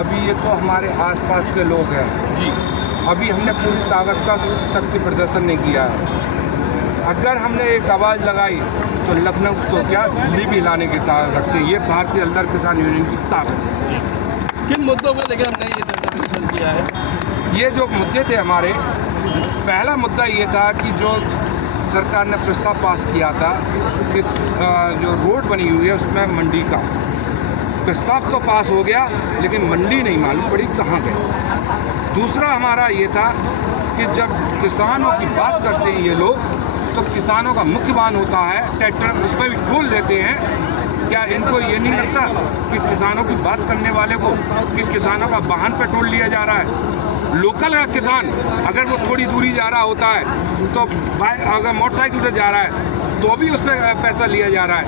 अभी ये तो हमारे आसपास के लोग हैं जी। अभी हमने पूरी ताकत का शक्ति प्रदर्शन नहीं किया है। अगर हमने एक आवाज़ लगाई तो लखनऊ तो क्या दिल्ली भी हिलाने की ताकत रखती है। ये भारतीय हलदर किसान यूनियन की ताकत है। किन मुद्दों को लेकर हमने ये धरना प्रदर्शन किया है? ये जो मुद्दे थे हमारे, पहला मुद्दा ये था कि जो सरकार ने प्रस्ताव पास किया था कि जो रोड बनी हुई है उसमें मंडी का प्रस्ताव तो पास हो गया, लेकिन मंडी नहीं मालूम पड़ी कहाँ गई। दूसरा हमारा ये था कि जब किसानों की बात करते हैं ये लोग, तो किसानों का मुख्य वाहन होता है ट्रैक्टर, उस पर भी टोल लेते हैं। क्या इनको ये नहीं लगता कि किसानों की बात करने वाले को कि किसानों का वाहन पर टोल लिया जा रहा है? लोकल का किसान अगर वो थोड़ी दूरी जा रहा होता है तो अगर मोटरसाइकिल से जा रहा है तो भी उस पर पैसा लिया जा रहा है।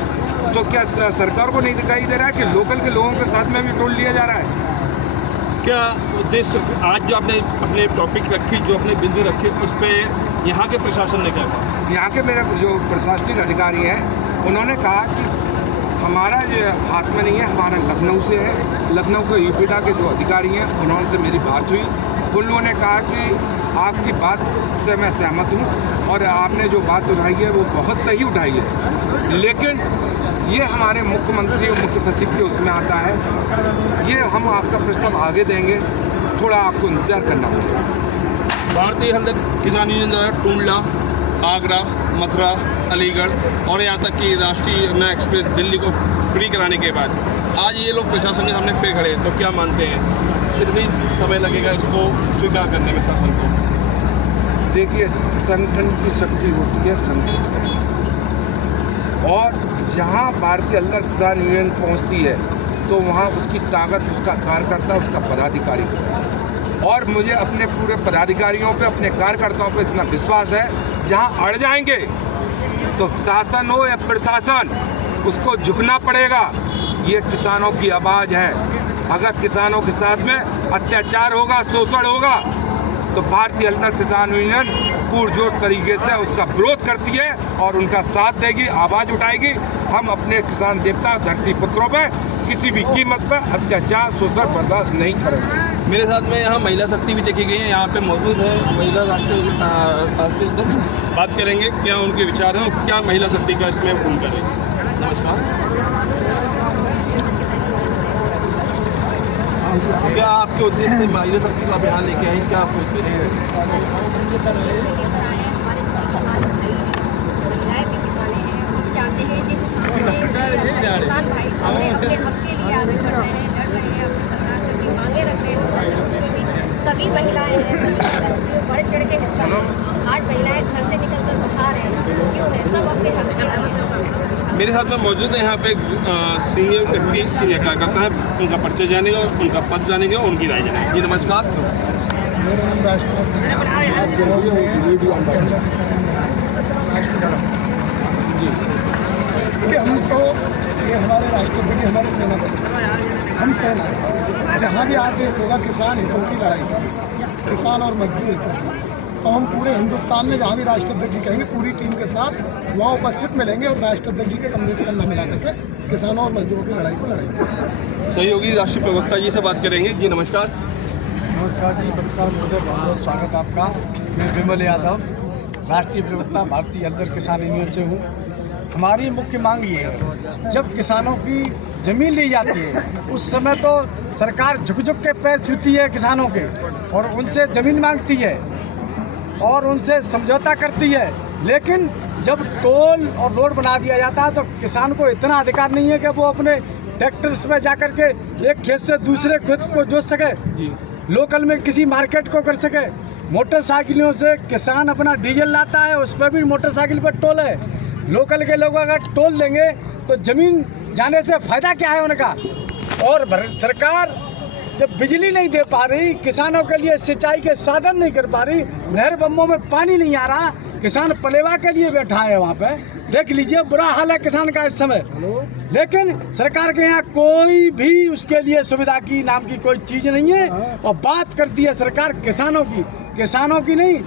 तो क्या सरकार को नहीं दिखाई दे रहा है कि लोकल के लोगों के साथ में भी टोल लिया जा रहा है? क्या उद्देश्य आज जो आपने अपने टॉपिक रखी, जो अपने बिंदु रखी, उस पर यहाँ के प्रशासन ने क्या कहा? यहाँ के मेरे जो प्रशासनिक अधिकारी हैं उन्होंने कहा कि हमारा जो हाथ में नहीं है, हमारा लखनऊ से है। लखनऊ के यूपीडा के जो अधिकारी हैं उन्होंने से मेरी बात हुई। उन लोगों ने कहा कि आपकी बात से मैं सहमत हूँ और आपने जो बात उठाई है वो बहुत सही उठाई है, लेकिन ये हमारे मुख्यमंत्री और मुख्य सचिव के उसमें आता है। ये हम आपका प्रस्ताव आगे देंगे, थोड़ा आपको इंतजार करना होगा। भारतीय हलदर किसान यूनियन द्वारा टूंडला, आगरा, मथुरा, अलीगढ़ और यहाँ तक कि राष्ट्रीय यमुना एक्सप्रेस दिल्ली को फ्री कराने के बाद आज ये लोग प्रशासन के सामने फिर खड़े हैं, तो क्या मानते हैं कितनी समय लगेगा इसको स्वीकार करने में शासन को? देखिए, संगठन की शक्ति होती है संगठन, और जहाँ भारतीय हलदर किसान यूनियन पहुँचती है तो वहाँ उसकी ताकत उसका कार्यकर्ता, उसका पदाधिकारी होता है। और मुझे अपने पूरे पदाधिकारियों पे, अपने कार्यकर्ताओं पे इतना विश्वास है, जहाँ अड़ जाएंगे तो शासन हो या प्रशासन, उसको झुकना पड़ेगा। ये किसानों की आवाज़ है। अगर किसानों के साथ में अत्याचार होगा, शोषण होगा, तो भारतीय हलदर किसान यूनियन पुरजोर तरीके से उसका विरोध करती है और उनका साथ देगी, आवाज़ उठाएगी। हम अपने किसान देवता धरती पुत्रों पे किसी भी कीमत पर अत्याचार, शोषण बर्दाश्त नहीं करेंगे। मेरे साथ में यहाँ महिला शक्ति भी देखी गई है, यहाँ पे मौजूद है महिला राष्ट्रीय अध्यक्ष। बात करेंगे क्या उनके विचार हैं और क्या महिला शक्ति का इसमें भूमिका है। नमस्कार, क्या आपके उद्देश्य से महिला शक्ति का अभियान लेके आए, क्या आपको उद्देश्य है? किसान भाई सामने अपने हक के लिए आगे बढ़ रहे हैं, लड़ रहे हैं, अपनी सरकार से अपनी मांगे रख रहे हैं। सभी महिलाएं हैं, सभी बढ़ चढ़ के हिस्सा लें। आज महिलाएं घर से निकलकर बाहर हैं, क्यों है? सब अपने हक के लिए। मेरे साथ में मौजूद है यहाँ पे सीनियर व्यक्ति, सीनियर कार्यकर्ता है, उनका परिचय जानेंगे, उनका पद जानेंगे और उनकी राय जानेंगे। जी नमस्कार। मेरा नाम राजकुमार सिंह जी। देखिए, हम तो ये हमारे राष्ट्रपति, हमारे सेनापति, हम सेना है। जहाँ भी आज देश होगा किसान हितों की लड़ाई करेंगे, किसान और मजदूर हितों की। तो हम पूरे हिंदुस्तान में जहाँ भी राष्ट्रपति कहेंगे पूरी टीम के साथ वहाँ उपस्थित मिलेंगे और राष्ट्रपति के कंधे से कंधा मिला करके किसानों और मजदूरों की लड़ाई को लड़ेंगे। सहयोगी राष्ट्रीय प्रवक्ता जी से बात करेंगे। जी नमस्कार। नमस्कार जी, पत्रकार महोदय, बहुत बहुत स्वागत आपका। मैं विमल यादव, राष्ट्रीय प्रवक्ता भारतीय हलदर किसान यूनियन से हूँ। हमारी मुख्य मांग ये है, जब किसानों की ज़मीन ली जाती है उस समय तो सरकार झुक झुक के पैर छूती है किसानों के और उनसे ज़मीन मांगती है और उनसे समझौता करती है, लेकिन जब टोल और रोड बना दिया जाता है तो किसान को इतना अधिकार नहीं है कि वो अपने ट्रैक्टर्स में जा कर के एक खेत से दूसरे खेत को जोत सके, लोकल में किसी मार्केट को कर सके। मोटरसाइकिलों से किसान अपना डीजल लाता है, उस पर भी मोटरसाइकिल पर टोल है। लोकल के लोग अगर टोल देंगे तो ज़मीन जाने से फ़ायदा क्या है उनका? और सरकार जब बिजली नहीं दे पा रही, किसानों के लिए सिंचाई के साधन नहीं कर पा रही, नहर बम्बों में पानी नहीं आ रहा, किसान पलेवा के लिए बैठा है वहाँ पे। देख लीजिए, बुरा हाल है किसान का इस समय। लेकिन सरकार के यहाँ कोई भी उसके लिए सुविधा की नाम की कोई चीज़ नहीं है और बात करती है सरकार किसानों की नहीं।